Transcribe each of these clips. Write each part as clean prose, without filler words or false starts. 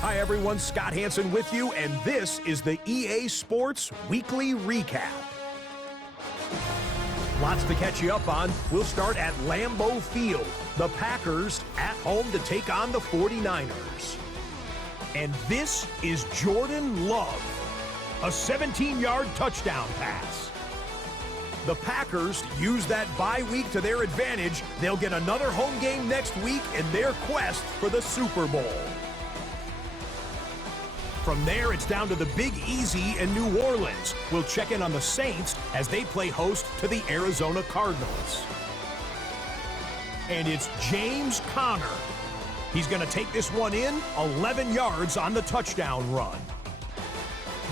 Hi everyone, Scott Hansen with you, and this is the EA Sports Weekly Recap. Lots to catch you up on. We'll start at Lambeau Field. The Packers at home to take on the 49ers. And this is Jordan Love, a 17-yard touchdown pass. The Packers use that bye week to their advantage. They'll get another home game next week in their quest for the Super Bowl. From there, it's down to the Big Easy in New Orleans. We'll check in on the Saints as they play host to the Arizona Cardinals. And it's James Conner. He's going to take this one in, 11 yards on the touchdown run.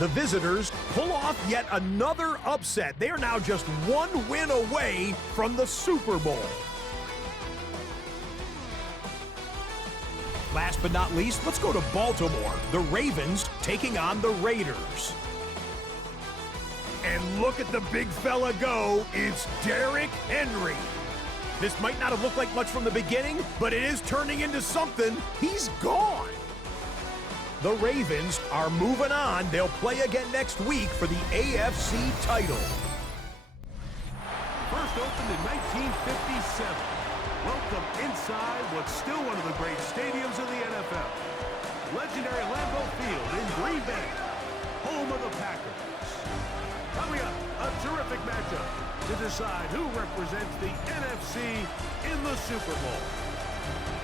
The visitors pull off yet another upset. They are now just one win away from the Super Bowl. Last but not least, let's go to Baltimore. The Ravens taking on the Raiders. And look at the big fella go. It's Derrick Henry. This might not have looked like much from the beginning, but it is turning into something. He's gone. The Ravens are moving on. They'll play again next week for the AFC title. First opened in 1957. Welcome inside what's still one of the great stadiums in the NFL. Legendary Lambeau Field in Green Bay, home of the Packers. Coming up, a terrific matchup to decide who represents the NFC in the Super Bowl.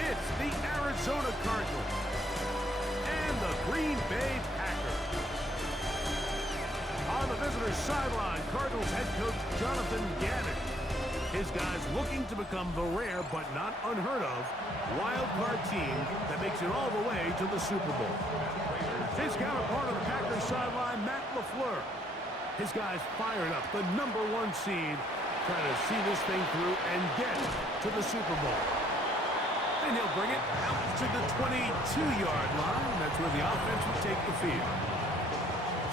It's the Arizona Cardinals and the Green Bay Packers. On the visitor's sideline, Cardinals head coach Jonathan Gannon. His guys looking to become the rare but not unheard of wild card team that makes it all the way to the Super Bowl. His counterpart on the Packers sideline, Matt LaFleur. His guys fired up, the #1 seed, trying to see this thing through and get to the Super Bowl. And he'll bring it out to the 22-yard line. That's where the offense will take the field.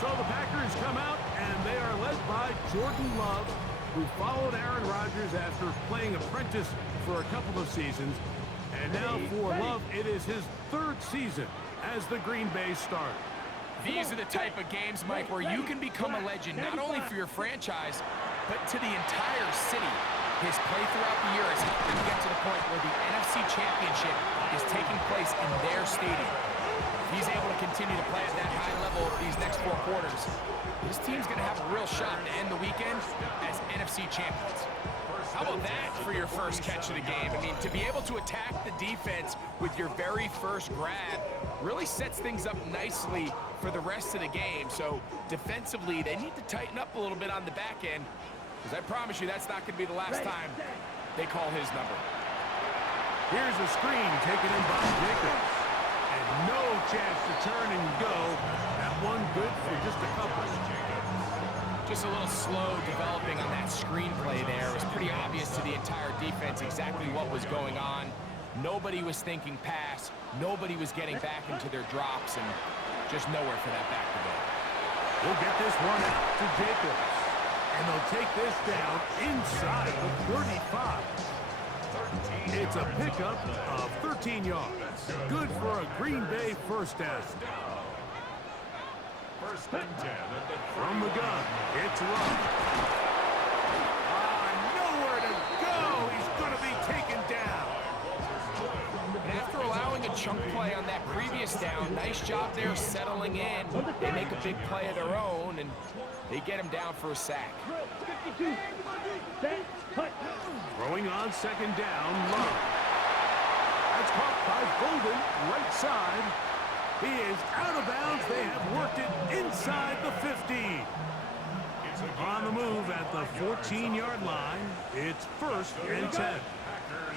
So the Packers come out, and they are led by Jordan Love, who followed Aaron Rodgers after playing apprentice for a couple of seasons. And now for Love, it is his third season as the Green Bay starter. These are the type of games, Mike, where you can become a legend, not only for your franchise, but to the entire city. His play throughout the year has helped him get to the point where the NFC Championship is taking place in their stadium. If he's able to continue to play at that high level these next 4 quarters, this team's going to have a real shot to end the weekend as NFC champions. How about that for your first catch of the game? I mean, to be able to attack the defense with your very first grab really sets things up nicely for the rest of the game. So defensively, they need to tighten up a little bit on the back end, because I promise you that's not going to be the last time they call his number. Here's a screen taken in by Jacobs. And no chance to turn and go. That one good for just a couple. Just a little slow developing on that screenplay there. It was pretty obvious to the entire defense exactly what was going on. Nobody was thinking pass. Nobody was getting back into their drops, and just nowhere for that back to go. We'll get this one out to Jacobs. And they'll take this down inside the 35. It's a pickup of 13 yards. Good for a Green Bay first down. First and 10. From the gun, it's Love. Nowhere to go. He's going to be taken down. And after allowing a chunk play on that previous down, nice job there settling in. They make a big play of their own, and they get him down for a sack. Throwing on second down, Love. That's caught by Golden, right side. He is out of bounds. They have worked it inside the 15. On the move at the 14-yard line, it's first and 10.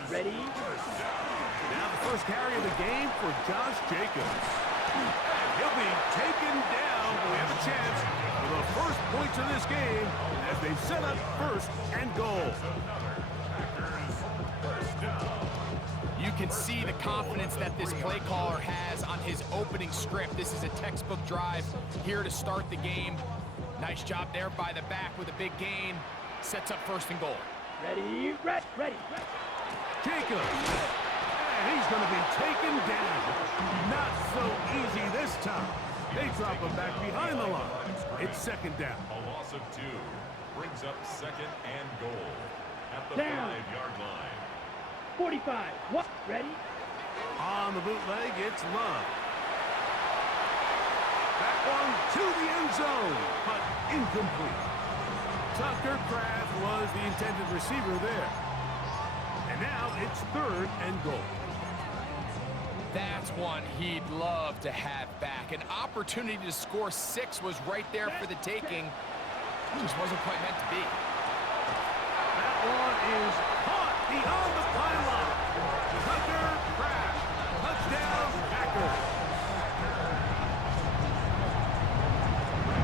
Ready? Now the first carry of the game for Josh Jacobs. And he'll be taken down. We have a chance for the first points of this game as they set up first and goal. You can see the confidence that this play caller has on his opening script. This is a textbook drive here to start the game. Nice job there by the back with a big gain. Sets up first and goal. Ready. Jacobs. And he's going to be taken down. Not so easy drop him back behind the line. It's second down. A loss of 2 brings up second and goal at the Down. 5-yard line. 45. What? Ready? On the bootleg, it's Love. That one to the end zone, but incomplete. Tucker Kraft was the intended receiver there. And now it's third and goal. That's one he'd love to have back. An opportunity to score 6 was right there for the taking. Just wasn't quite meant to be. That one is caught beyond the pylon. Tucker Kraft. Touchdown, Packers.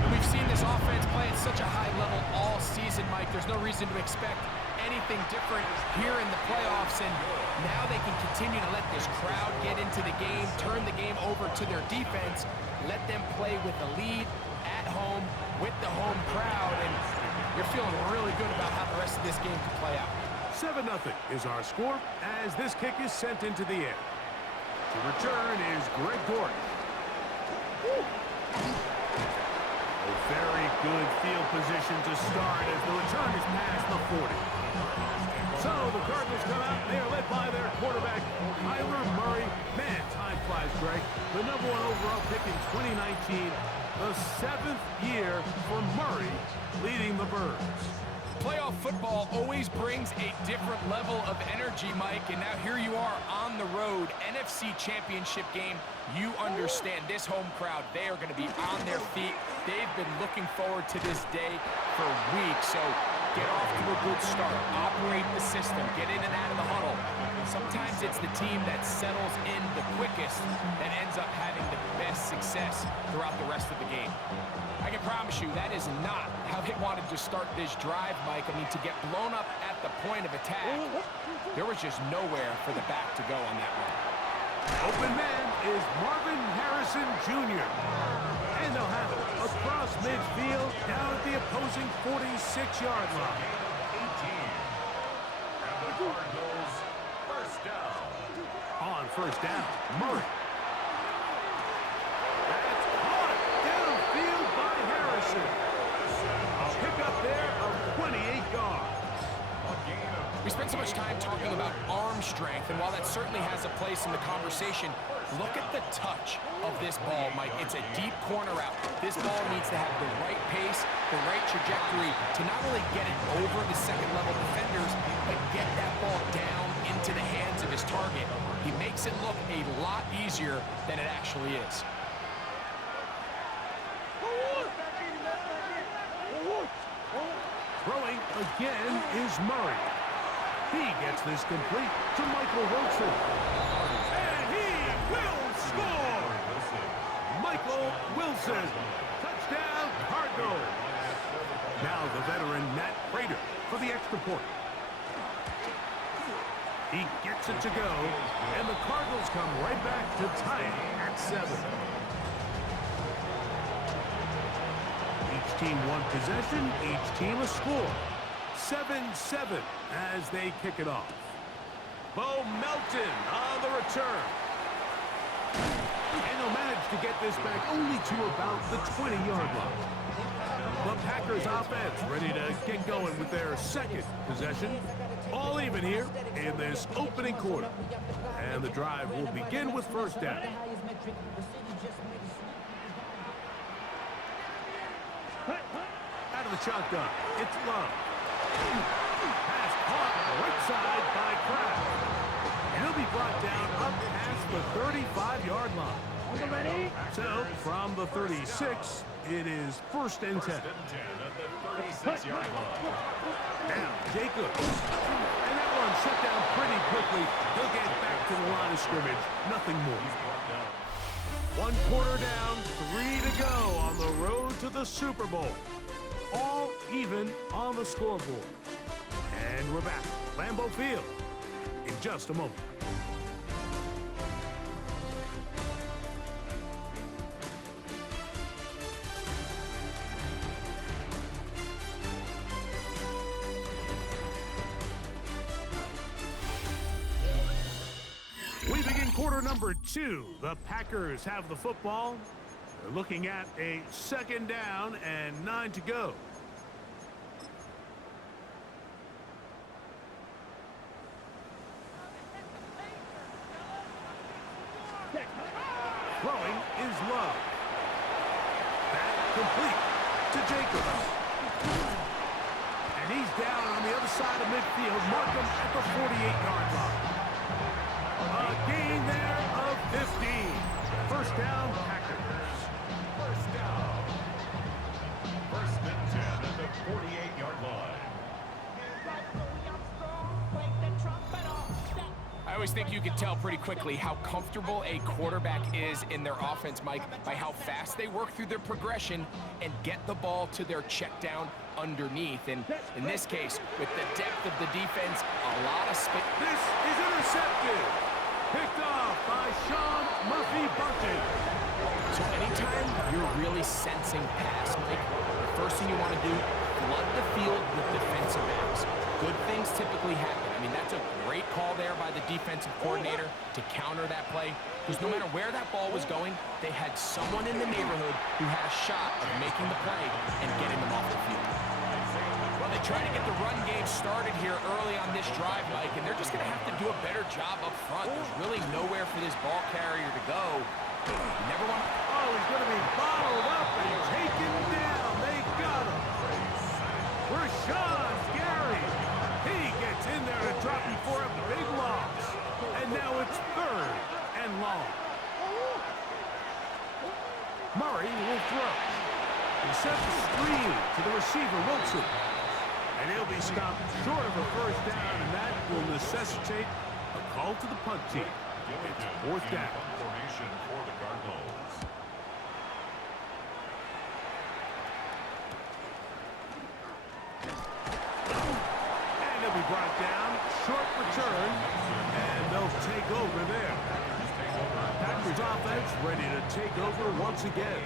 We've seen this offense play at such a high level all season, Mike. There's no reason to expect anything different here in the playoffs, and now they can continue to let this crowd get into the game, turn the game over to their defense, let them play with the lead at home with the home crowd, and you're feeling really good about how the rest of this game can play out. 7-0 is our score as this kick is sent into the air. To return is Greg Gordon. A very good field position to start as the return is past the 40. So the Cardinals come out. They are led by their quarterback, Kyler Murray. Man, time flies, Greg. The #1 overall pick in 2019. The 7th year for Murray leading the Birds. Playoff football always brings a different level of energy, Mike, and now here you are on the road, NFC Championship game. You understand this home crowd, they are going to be on their feet. They've been looking forward to this day for weeks, so get off to a good start, operate the system, get in and out of the huddle. Sometimes it's the team that settles in the quickest that ends up having the best success throughout the rest of the game. I can promise you that is not how they wanted to start this drive, Mike. I mean, to get blown up at the point of attack, there was just nowhere for the back to go on that one. Open man is Marvin Harrison Jr. And they'll have it across midfield down at the opposing 46-yard line. 18. And the Cardinals first down. On first down, Murray. That's caught downfield by Harrison. A pickup there of 28 yards. We spent so much time talking about arm strength, and while that certainly has a place in the conversation, look at the touch of this ball, Mike. It's a deep corner out. This ball needs to have the right pace, the right trajectory to not only get it over the second-level defenders, but get that ball down into the hands of his target. He makes it look a lot easier than it actually is. Throwing again is Murray. He gets this complete to Michael Wilson. And he will score! Michael Wilson. Touchdown, Cardinals. Now the veteran Matt Prater for the extra point. He gets it to go, and the Cardinals come right back to tie it at 7. Each team one possession, each team a score. 7-7 as they kick it off. Bo Melton on the return. And they'll manage to get this back only to about the 20-yard line. The Packers offense ready to get going with their second possession. All even here in this opening quarter. And the drive will begin with first down. Out of the shotgun, it's Love. Pass caught right side by Kraft. And he'll be brought down up past the 35-yard line. Ready? So, from the 36, it is first and 10. First and 10 at the 36-yard line. Now, Jacobs. And that one shut down pretty quickly. He'll get back to the line of scrimmage. Nothing more. One quarter down, 3 to go on the road to the Super Bowl. All even on the scoreboard. And we're back. Lambeau Field in just a moment. We begin quarter number 2. The Packers have the football We're looking at a 2nd down and 9 to go. Throwing is Love. Back complete to Jacobs. And he's down on the other side of midfield. Mark him at the 48-yard line. A gain there of 15. First down, Packers. First down. 1st and 10 at the 48-yard line. I always think you can tell pretty quickly how comfortable a quarterback is in their offense, Mike, by how fast they work through their progression and get the ball to their check down underneath. And in this case, with the depth of the defense, a lot of space. This is intercepted. Picked off by Sean Murphy-Bunting. So anytime you're really sensing pass, Mike, the first thing you want to do, flood the field with defensive backs. Good things typically happen. I mean, that's a great call there by the defensive coordinator to counter that play, because no matter where that ball was going, they had someone in the neighborhood who had a shot of making the play and getting them off the field. Well, they try to get the run game started here early on this drive, Mike, and they're just going to have to do a better job up front. There's really nowhere for this ball carrier to go. You never want to... Oh, he's going to be bottled up and taken down. They got him. Rashawn Gary. He gets in there to drop before a big loss. And now it's 3rd and long. Murray will throw. He sets a screen to the receiver, Wilson. And he'll be stopped short of a 1st down, and that will necessitate a call to the punt team. It's 4th down. Formation for the Cardinals. And he'll be brought down. Short return. And they'll take over there. Packers offense ready to take over once again.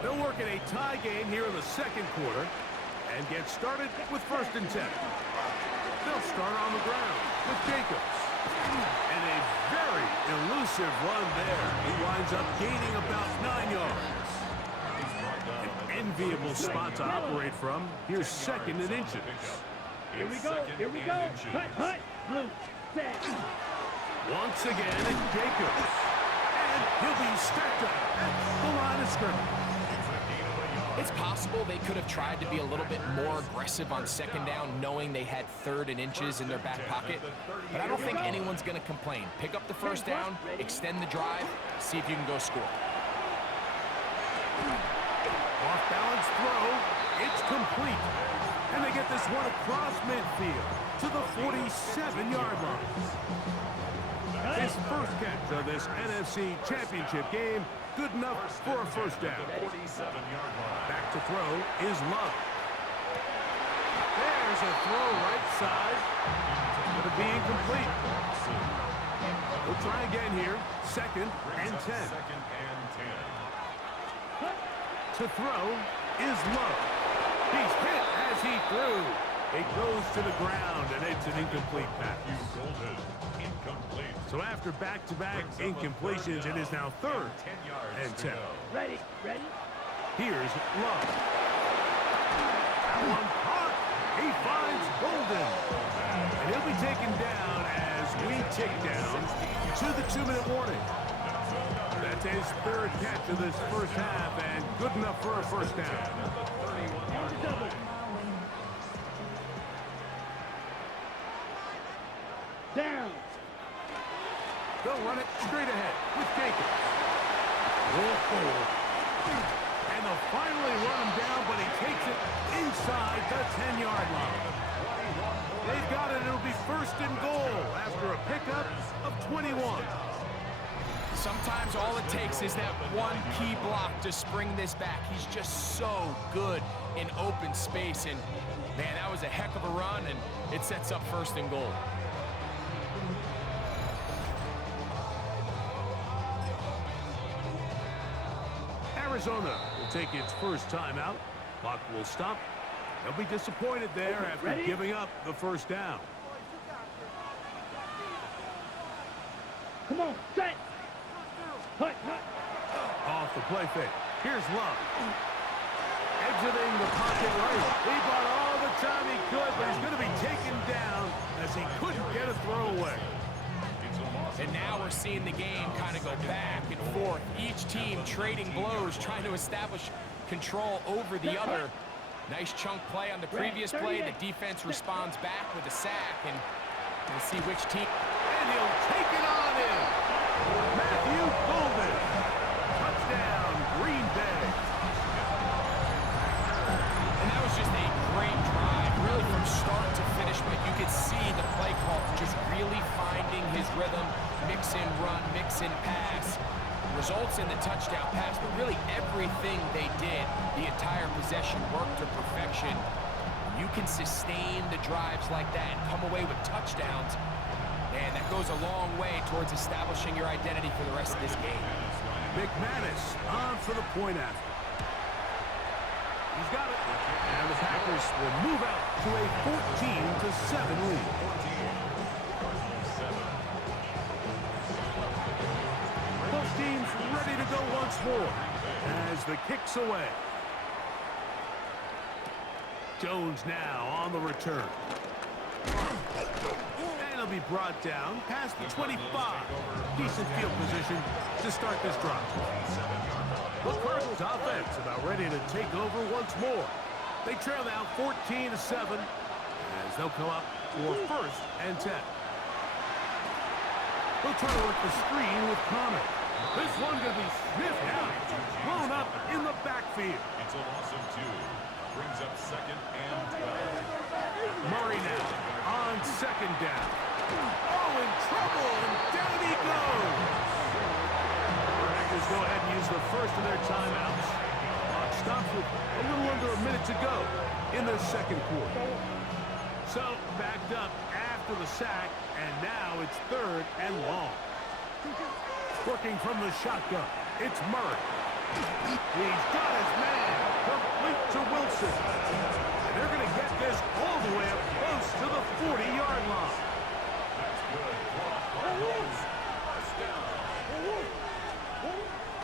They'll work in a tie game here in the 2nd quarter and get started with 1st and 10. They'll start on the ground with Jacobs. And a very elusive run there. He winds up gaining about 9 yards. An enviable spot to operate from. Here's 2nd and inches. Here we go. Here we go. Hut. Blue. Set. Once again, it's Jacobs. And he'll be stacked up at the line of scrimmage. It's possible they could have tried to be a little bit more aggressive on 2nd down, knowing they had 3rd and inches in their back pocket. But I don't think anyone's going to complain. Pick up the 1st down, extend the drive, see if you can go score. Off-balance throw. It's complete. And they get this one across midfield to the 47-yard line. His 1st catch of this NFC Championship game. Good enough for a 1st down. 47-yard line. Back to throw is Love. There's a throw right side. Going to be incomplete. We'll try again here. 2nd and 10. 2nd and 10. To throw is Love. He's hit as he threw. It goes to the ground, and it's an incomplete pass. Golden. Incomplete. So after back-to-back incompletions, it is now 3rd 10 yards and to 10. go. Ready. Here's Love. That one caught. He finds Golden. And he'll be taken down as we tick down to the 2-minute warning. That's his 3rd catch of this 1st half, and good enough for a 1st down. Double. Down. They'll run it straight ahead with Jacobs. Roll forward. And they'll finally run him down, but he takes it inside the 10-yard line. They've got it. It'll be 1st and goal after a pickup of 21. Sometimes all it takes is that one key block to spring this back. He's just so good in open space. And, man, that was a heck of a run, and it sets up 1st and goal. Arizona will take its 1st timeout. Clock will stop. They'll be disappointed there after giving up the 1st down. Come on, set. Hut. Off off the play fake. Here's Love. Exiting the pocket right. He bought all the time he could, but he's going to be taken down as he couldn't get a throw away. And now we're seeing the game kind of go back and forth. Each team trading blows, trying to establish control over the other. Nice chunk play on the previous play. The defense responds back with a sack, and we'll see which team. And he'll take it on in. Matthew Golden. Touchdown, Green Bay. And that was just a great drive, really from start to finish, but you could see the play call just really finding his rhythm, mix and run, mix and pass. Results in the touchdown pass, but really everything they did, the entire possession worked to perfection. You can sustain the drives like that and come away with touchdowns, and that goes a long way towards establishing your identity for the rest of this game. McManus on for the point after. He's got it. And the Packers will move out to a 14-7 lead. Both teams ready to go once more as the kick's away. Jones now on the return. And he'll be brought down past the 25. Decent field position to start this drive. The Cardinals offense about ready to take over once more. They trail now 14-7 as they'll come up for 1st and 10. They'll try to work the screen with Connor. This one going to be sniffed out, blown up in the backfield. It's a loss of 2. Brings up 2nd and 12. Murray now on 2nd down. Oh, in trouble, and down he goes. Packers go ahead and use the first of their timeouts. Clock stops with a little under a minute to go in the 2nd quarter. So, backed up after the sack, and now it's 3rd and long. Working from the shotgun, it's Murray. He's got his man, complete to Wilson. And they're going to get this all the way up close to the 40-yard line.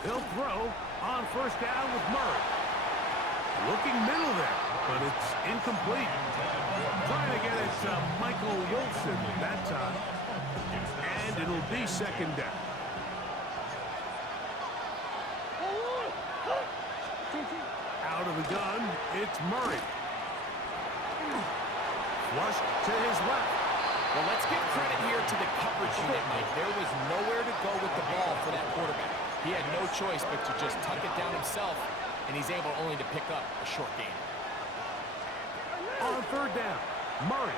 He'll throw on 1st down with Murray. Looking middle there, but it's incomplete. Trying to get it to Michael Wilson that time. And it'll be 2nd down. Out of the gun, it's Murray. Flushed to his left. Well, let's give credit here to the coverage unit, Mike. There was nowhere to go with the ball for that quarterback. He had no choice but to just tuck it down himself, and he's able only to pick up a short gain. On 3rd down, Murray.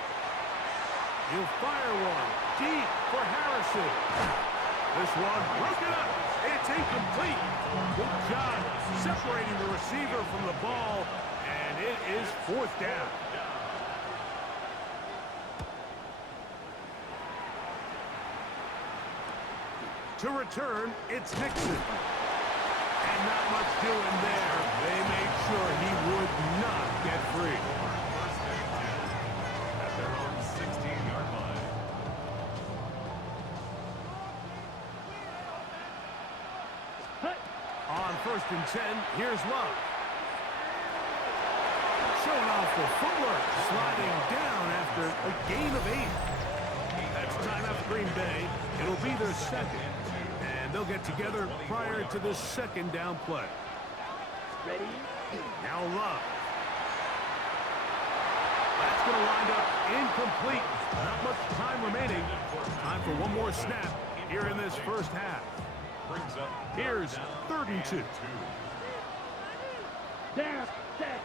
He'll fire one deep for Harrison. This one broken up. It's incomplete. Good job separating the receiver from the ball, and it is 4th down. To return, it's Nixon. And not much doing there. They made sure he would not get free. At their own 16-yard line. On 1st and 10, here's Love. Showing off the footwork, sliding down after a gain of 8. That's timeout for Green Bay. It'll be their 2nd. And they'll get together prior to the 2nd down play. Ready? Now Love. That's going to wind up incomplete. Not much time remaining. Time for one more snap here in this 1st half. Brings up Here's 3rd and 2. Down, set.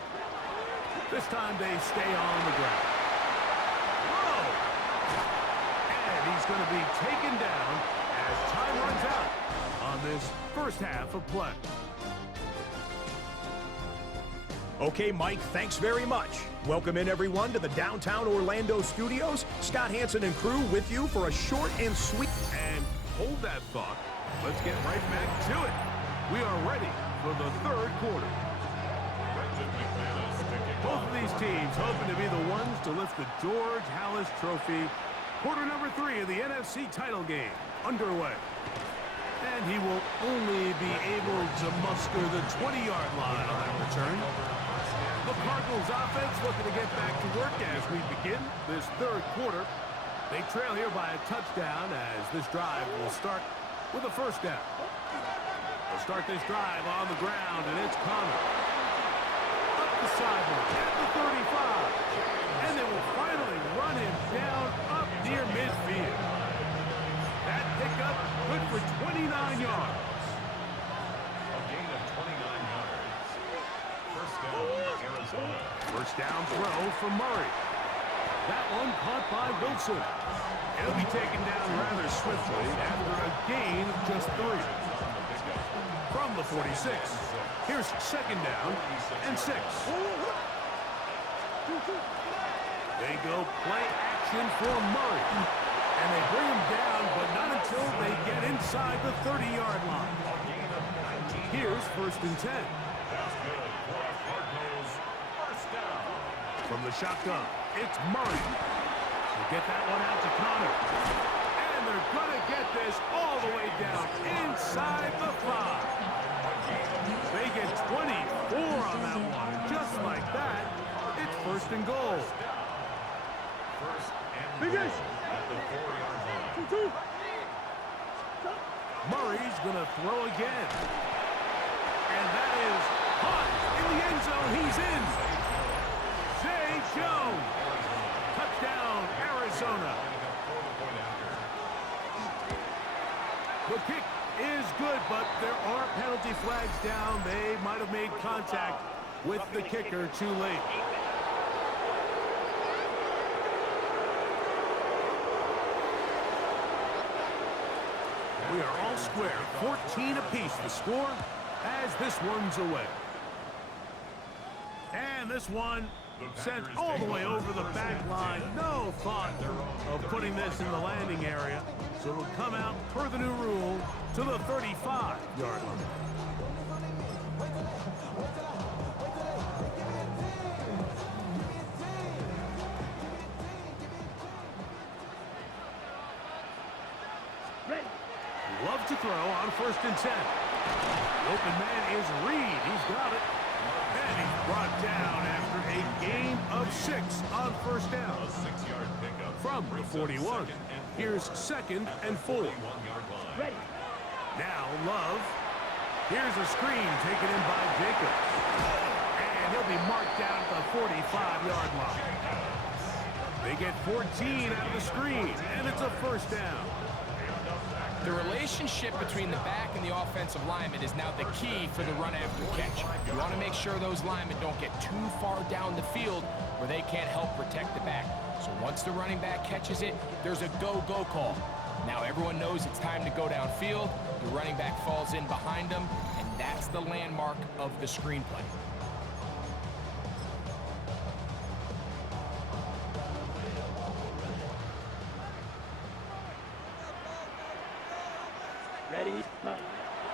This time they stay on the ground. Whoa! And he's going to be taken down as time runs out on this 1st half of play. Okay, Mike, thanks very much. Welcome in, everyone, to the downtown Orlando studios. Scott Hansen and crew with you for a short and sweet... And hold that thought. Let's get right back to it. We are ready for the 3rd quarter. Both of these teams hoping to be the ones to lift the George Halas Trophy. Quarter number 3 of the NFC title game underway. And he will only be able to muster the 20-yard line on that return. The Cardinals offense looking to get back to work as we begin this third quarter. They trail here by a touchdown as this drive will start with a first down. They'll start this drive on the ground, and it's Connor. Up the sideline at the 35. And they will finally run him down up near midfield. That pickup good for 29 yards. A gain of 29 yards. First down, Arizona. First down throw for Murray. That one caught by Wilson. He'll be taken down rather swiftly after a gain of just 3. From the 46. Here's second down and 6. They go play action for Murray. And they bring him down, but not until they get inside the 30-yard line. Here's first and 10. That's good for a Cardinals first down. From the shotgun, it's Murray. They get that one out to Connor. And they're going to get this all the way down inside the 5. They get 24 on that one. Just like that, it's first and goal. First and goal at the 4-yard line. Murray's going to throw again. And that is caught in the end zone. He's in. Zay Jones. Touchdown, Arizona. The kick is good, but there are penalty flags down. They might have made contact with the kicker too late. We are all square, 14 apiece the score as this one's away. And this one sent all the way over the back line. No thought of putting this in the landing area. So it'll come out per the new rule to the 35-yard line. Love to throw on first and 10. The open man is Reed. He's got it. And he's brought down after a gain of 6 on first down. A 6-yard pickup From the 41. Here's second and 4. 41-yard line. Now Love. Here's a screen taken in by Jacobs. And he'll be marked down at the 45-yard line. They get 14 out of the screen, and it's a first down. The relationship between the back and the offensive lineman is now the key for the run after catch. You want to make sure those linemen don't get too far down the field where they can't help protect the back. So once the running back catches it, there's a go-go call. Now everyone knows it's time to go downfield. The running back falls in behind them, and that's the landmark of the screenplay. Ready?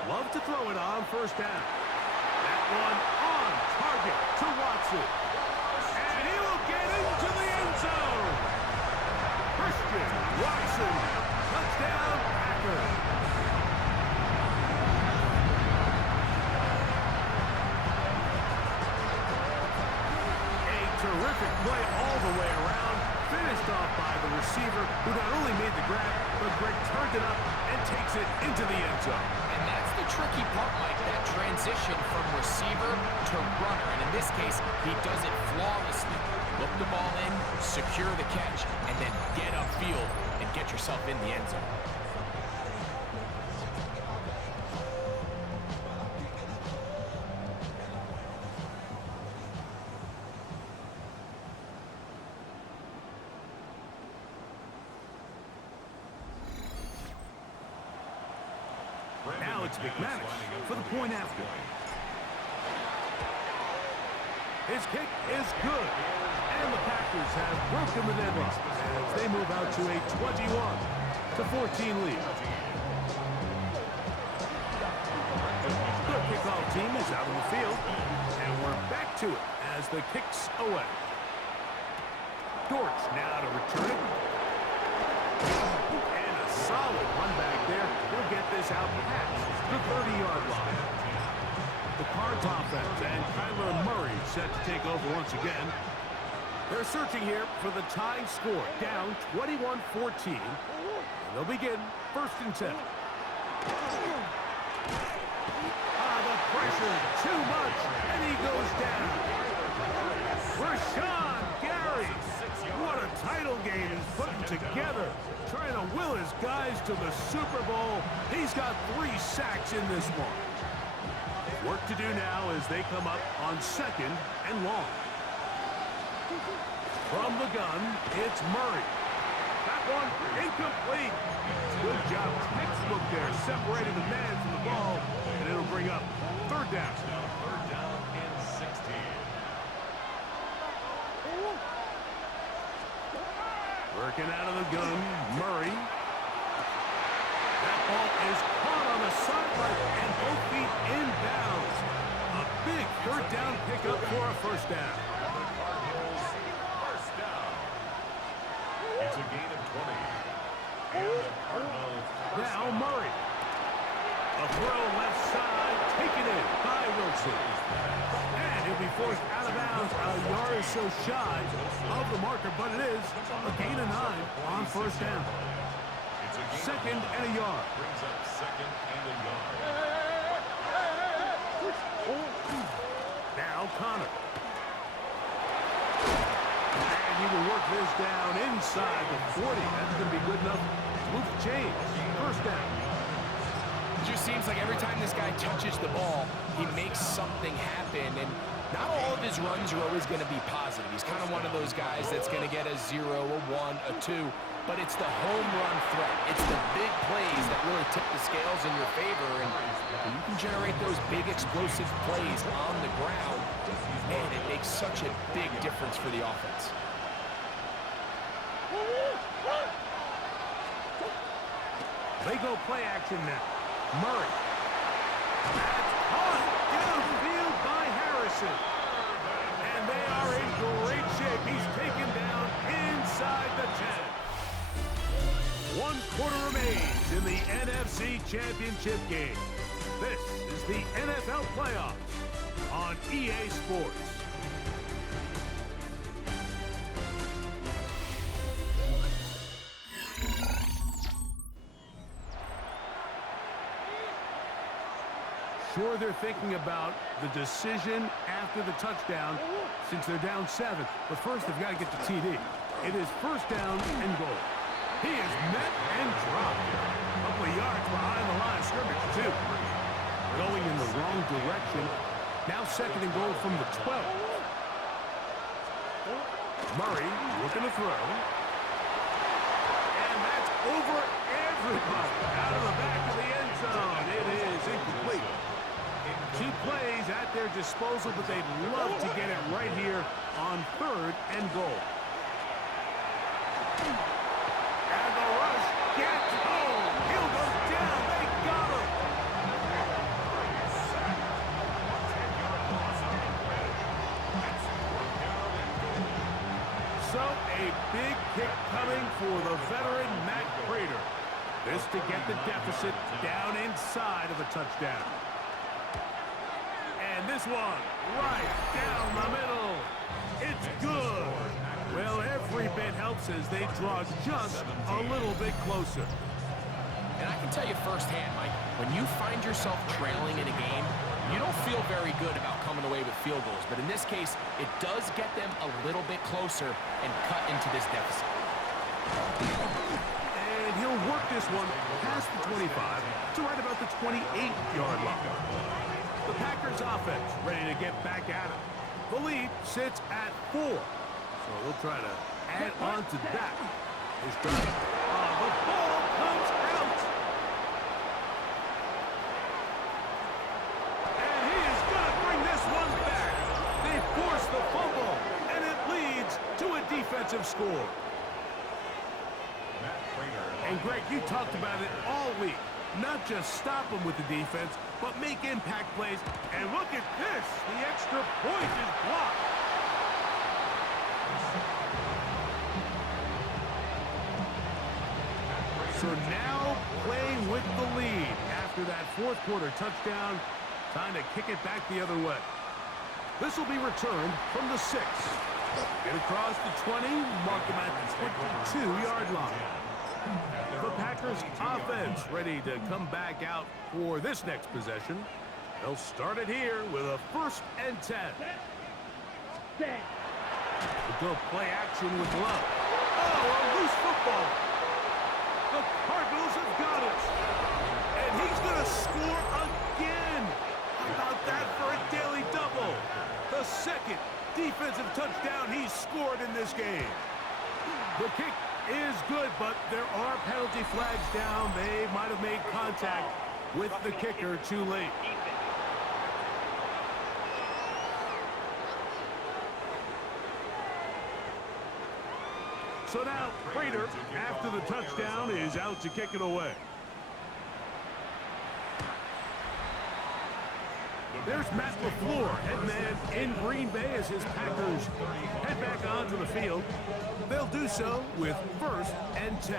Love to throw it on first down. That one on target to Watson. And he will get into the end zone. Christian Watson. Touchdown, Packers. A terrific play all the way around. Finished off by the receiver, who not only made the grab, but Greg turned it up and takes it into the end zone. And that's the tricky part, Mike, that transition from receiver to runner. And in this case, he does it flawlessly. Look the ball in, secure the catch, and then get upfield and get yourself in the end zone. Now it's McManus for the point after. His kick is good. And the Packers have broken the deadlock as they move out to a 21-14 lead. The kickoff team is out on the field. And we're back to it as the kick's away. Dortch now to return it. And a Solid run back there. He'll get this out past the 30-yard line. The Cards offense and Kyler Murray set to take over once again. They're searching here for the tying score, down 21-14. They'll begin 1st and 10. The pressure, too much, and he goes down. Rashawn Gary, what a title game he's putting together, trying to will his guys to the Super Bowl. He's got 3 sacks in this one. Work to do now as they come up on 2nd and long. From the gun, it's Murray. That one incomplete. Good job, textbook there, separating the man from the ball, and it'll bring up 3rd down. Now 3rd down and 16. Working out of the gun, Murray. That ball is caught on the sideline and both feet inbounds. A big 3rd down pickup for a 1st down. The Cardinals, 1st down. It's a gain of 20. And the Cardinals, Now Murray. A throw left side, taken in by Wilson. And he'll be forced out of bounds a yard or so shy of the marker, but it is a gain of 9 on 1st down. It's a gain 2nd and a yard. brings up 2nd and a yard. Now Connor. And he will work this down inside the 40. That's going to be good enough to move the chains. 1st down. It just seems like every time this guy touches the ball, he makes something happen, and not all of his runs are always going to be positive. He's kind of one of those guys that's going to get a 0, a 1, a 2, but it's the home run threat. It's the big plays that really tip the scales in your favor, and you can generate those big explosive plays on the ground, and it makes such a big difference for the offense. They go play action now. Murray. That's caught downfield by Harrison. And they are in great shape. He's taken down inside the 10. 1 quarter remains in the NFC Championship game. This is the NFL Playoffs on EA Sports. Sure, they're thinking about the decision after the touchdown since they're down 7. But first, they've got to get the TD. It is 1st down and goal. He is met and dropped. A couple of yards behind the line of scrimmage, too. Going in the wrong direction. Now 2nd and goal from the 12. Murray looking to throw. And that's over everybody. Out of the back of the end zone. It is incomplete. 2 plays at their disposal, but they'd love to get it right here on 3rd and goal. And the rush gets home. He'll go down. They got him. So a big kick coming for the veteran Matt Prater. This to get the deficit down inside of a touchdown. And this one, right down the middle. It's good. Well, every bit helps as they draw just a little bit closer. And I can tell you firsthand, Mike, when you find yourself trailing in a game, you don't feel very good about coming away with field goals. But in this case, it does get them a little bit closer and cut into this deficit. And he'll work this one past the 25 to right about the 28-yard line. The Packers offense ready to get back at it. The lead sits at 4. So they'll try to add on to that. This drive. The ball comes out. And he is going to bring this one back. They force the fumble, and it leads to a defensive score. And Greg, you talked about it all week. Not just stop them with the defense, but make impact plays. And look at this. The extra point is blocked. are now playing with the lead. After that fourth quarter touchdown, time to kick it back the other way. This will be returned from the 6. Get across the 20, mark them at the 22-yard line. The Packers offense ready to come back out for this next possession. They'll start it here with a 1st and 10. We'll go play action with Love. Oh, a loose football. The Cardinals have got it. And he's going to score again. How about that for a daily double? The 2nd defensive touchdown he's scored in this game. The kick is good, but there are penalty flags down. They might have made contact with the kicker too late. So now, Prater, after the touchdown, is out to kick it away. There's Matt LaFleur, head man in Green Bay as his Packers head back onto the field. They'll do so with 1st and 10.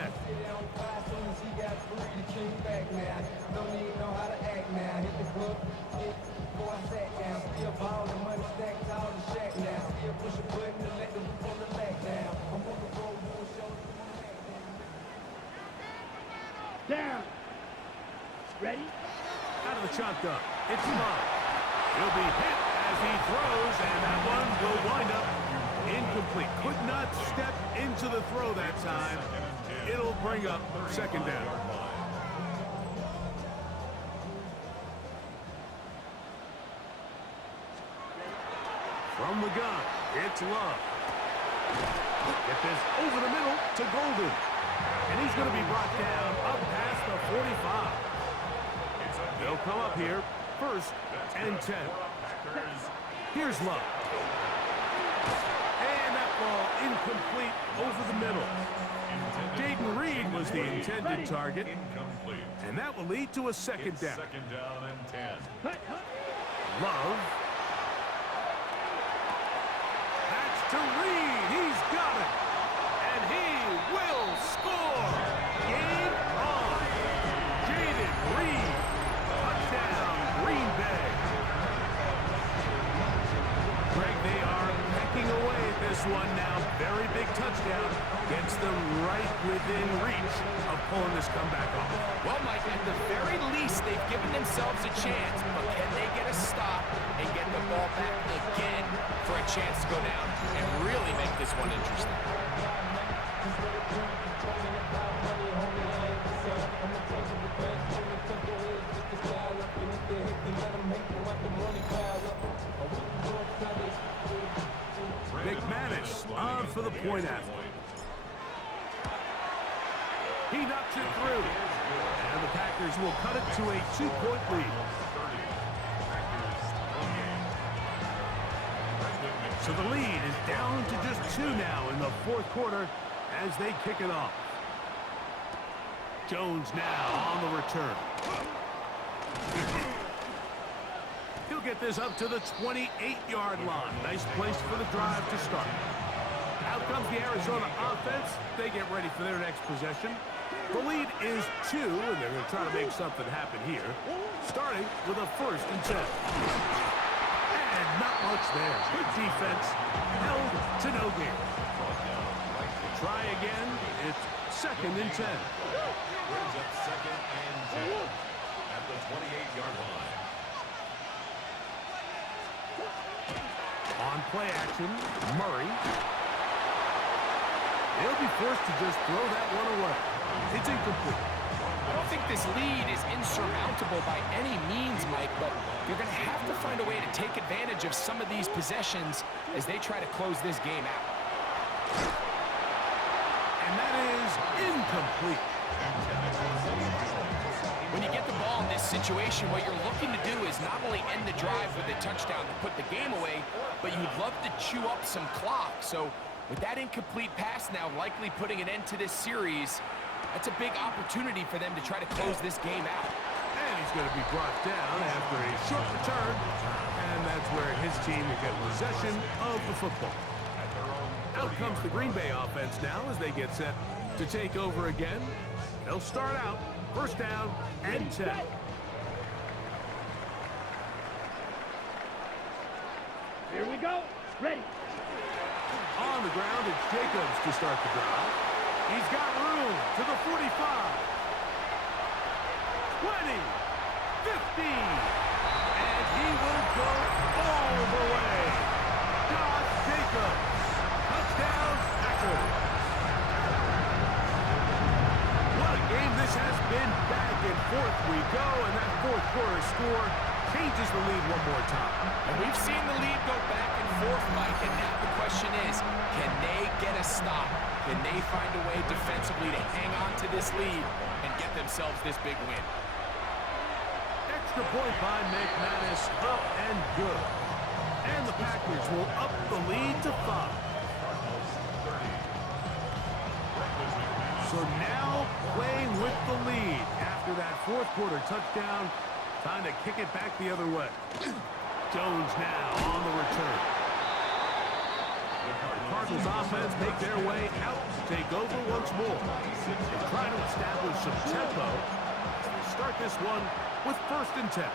Down. Ready? Out of the shotgun. It's Love. He'll be hit as he throws, and that one will wind up incomplete. Could not step into the throw that time. It'll bring up 2nd down. From the gun, it's Love. Get this over the middle to Golden. And he's going to be brought down up past the 45. They'll come up here, 1st and 10. Here's Love. And that ball incomplete over the middle. Jaden Reed was the intended target. And that will lead to a 2nd down. 2nd down and 10. Love. That's to Reed. He's got it. And he will score. Game on. Jaden Reed. Touchdown, Green Bay. Greg, they are pecking away at this one now. Very big touchdown. Gets them right within reach of pulling this comeback off. Well, Mike, at the very least, they've given themselves a chance, but can they get a stop and get the ball back again for a chance to go down and really make this one interesting? McManus on for the point after. He knocks it through. And the Packers will cut it to a 2-point lead. So the lead is down to just 2 now in the 4th quarter as they kick it off. Jones now on the return. He'll get this up to the 28-yard line. Nice place for the drive to start. Out comes the Arizona offense. They get ready for their next possession. The lead is 2, and they're going to try to make something happen here. Starting with a 1st and 10. And not much there. Good defense. Held to no gain. Try again. It's 2nd and 10. Brings up 2nd and 10 at the 28-yard line. On play action, Murray. He'll be forced to just throw that one away. It's incomplete. I don't think this lead is insurmountable by any means, Mike, but you're going to have to find a way to take advantage of some of these possessions as they try to close this game out. And that is incomplete. When you get the ball in this situation, what you're looking to do is not only end the drive with a touchdown to put the game away, but you'd love to chew up some clock. So with that incomplete pass now likely putting an end to this series, that's a big opportunity for them to try to close this game out. And he's going to be brought down after a short return. And that's where his team will get possession of the football. Out comes the Green Bay offense now as they get set to take over again. They'll start out first down and 10. Here we go. Ready. On the ground, it's Jacobs to start the drive. He's got room to the 45. 20. 15. And he will go all the way. Josh Jacobs. Touchdown, Packers. What a game this has been. Back and forth we go, and that fourth quarter score changes the lead one more time. And we've seen the lead go back and forth, Mike, and now the question is, can they get a stop? Can they find a way defensively to hang on to this lead and get themselves this big win? Extra point by McManus, up and good. And the Packers will up the lead to 5. So now playing with the lead after that fourth quarter touchdown. Time to kick it back the other way. Jones now on the return. The Cardinals offense make their way out to take over once more. They try to establish some tempo. They start this one with first and 10.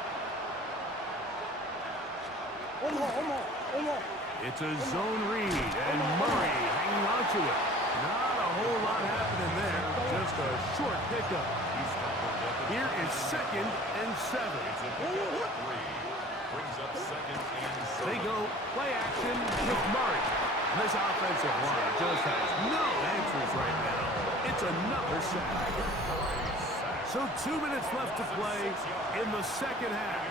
It's a zone read, and Murray hanging on to it. Not a whole lot happening there, just a short pickup. Here is second and 7. They go play action with Murray. And this offensive line just has no answers right now. It's another sack. So 2 minutes left to play in the second half.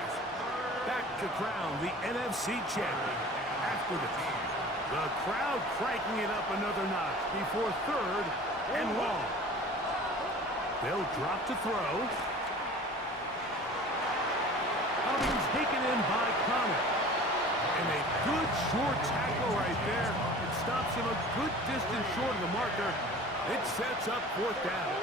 Back to crown the NFC champion after this. The crowd cranking it up another notch before third and long. They'll drop to throw. Cummings taken in by Connor. And a good short tackle right there. It stops him a good distance short of the marker. It sets up fourth down.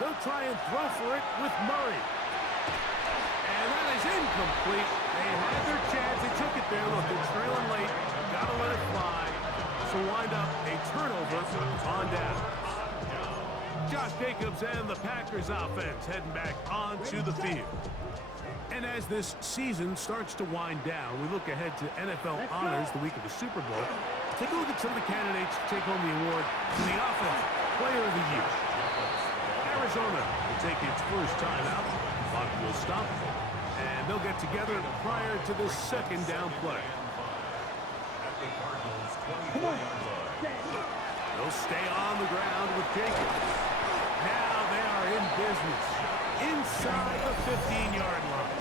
They'll try and throw for it with Murray. And that is incomplete. They had their chance. They took it there. Look, they're trailing late. Got to let it fly. So wind up a turnover on down. Josh Jacobs and the Packers offense heading back onto the field. And as this season starts to wind down, we look ahead to NFL honors the week of the Super Bowl. Take a look at some of the candidates to take home the award for the Offensive Player of the Year. Arizona will take its first time out. Clock will stop. And they'll get together prior to the second down play. They'll stay on the ground with Jacobs. Now they are in business inside the 15-yard line.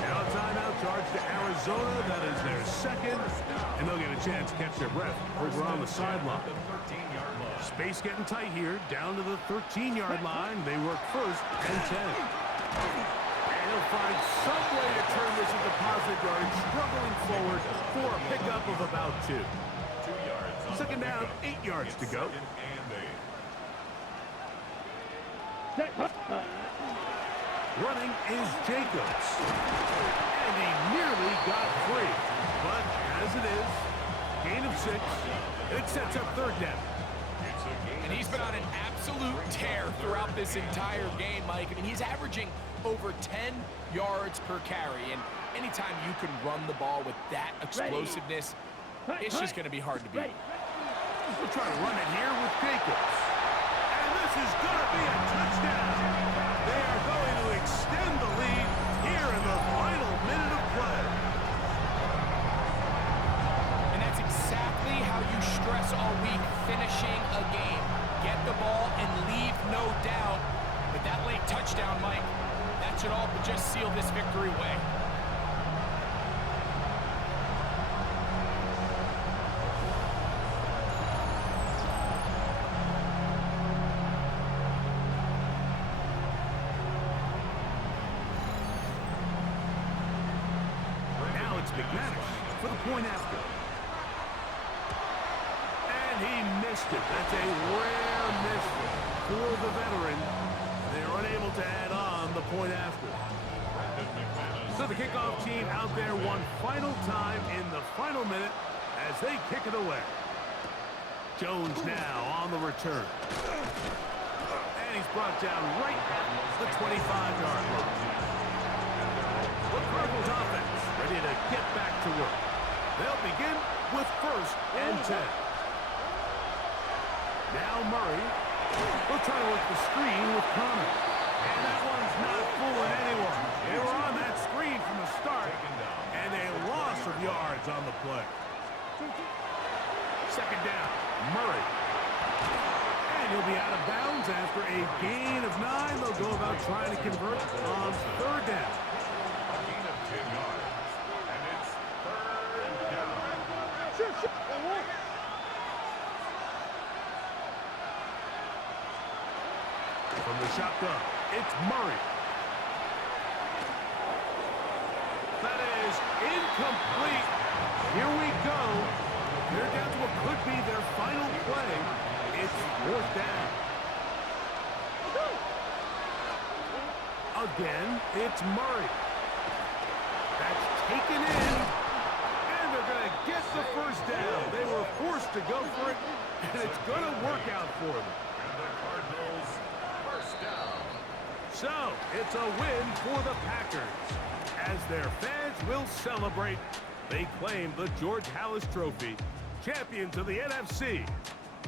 Now timeout charge to Arizona. That is their second. And they'll get a chance to catch their breath over on the sideline. Space getting tight here. Down to the 13-yard line. They work first and 10. And he'll find some way to turn this into positive yardage, struggling forward for a pickup of about 2. Second down, 8 yards to go. Running is Jacobs. And he nearly got free. But as it is, gain of 6. It sets up third down. And he's been on an absolute tear throughout this entire game, Mike. I mean, he's averaging over 10 yards per carry. And anytime you can run the ball with that explosiveness, it's just going to be hard to beat. We'll try to run it here with Jacobs. And this is going to be a touchdown. They are going to extend the lead here in the final minute of play. And that's exactly how you stress all week, finishing a game. Get the ball and leave no doubt. With that late touchdown, Mike, that should all but just seal this victory away. McManus for the point after. And he missed it. That's a rare miss for the veteran. They're unable to add on the point after. So the kickoff team out there one final time in the final minute as they kick it away. Jones now on the return. And he's brought down right at the 25-yard line. The Cardinals offense ready to get back to work. They'll begin with 1st and 10. Now Murray will try to work the screen with Connor. And that one's not fooling anyone. They were on that screen from the start, and a loss of yards on the play. 2nd down, Murray. And he'll be out of bounds after a gain of 9. They'll go about trying to convert on 3rd down. A gain of 10 yards. And it's 3rd down. From the shotgun, it's Murray. That is incomplete. Here we go. They're down to what could be their final play. It's 4th down. Again, it's Murray. That's taken in. And they're going to get the 1st down. They were forced to go for it, and it's going to work out for them. And the Cardinals, 1st down. So, it's a win for the Packers. As their fans will celebrate, they claim the George Halas Trophy, champions of the NFC.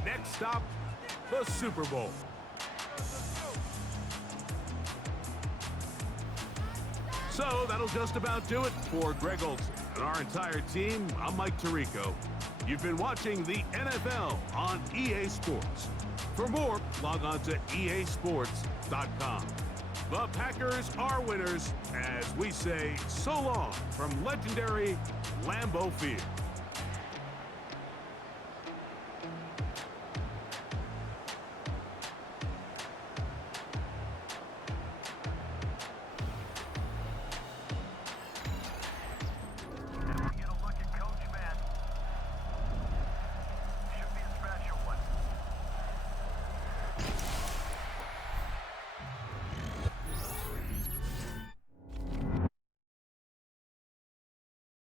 Next stop, the Super Bowl. So, that'll just about do it for Greg Olson and our entire team. I'm Mike Tirico. You've been watching the NFL on EA Sports. For more, log on to easports.com. The Packers are winners as we say so long from legendary Lambeau Field.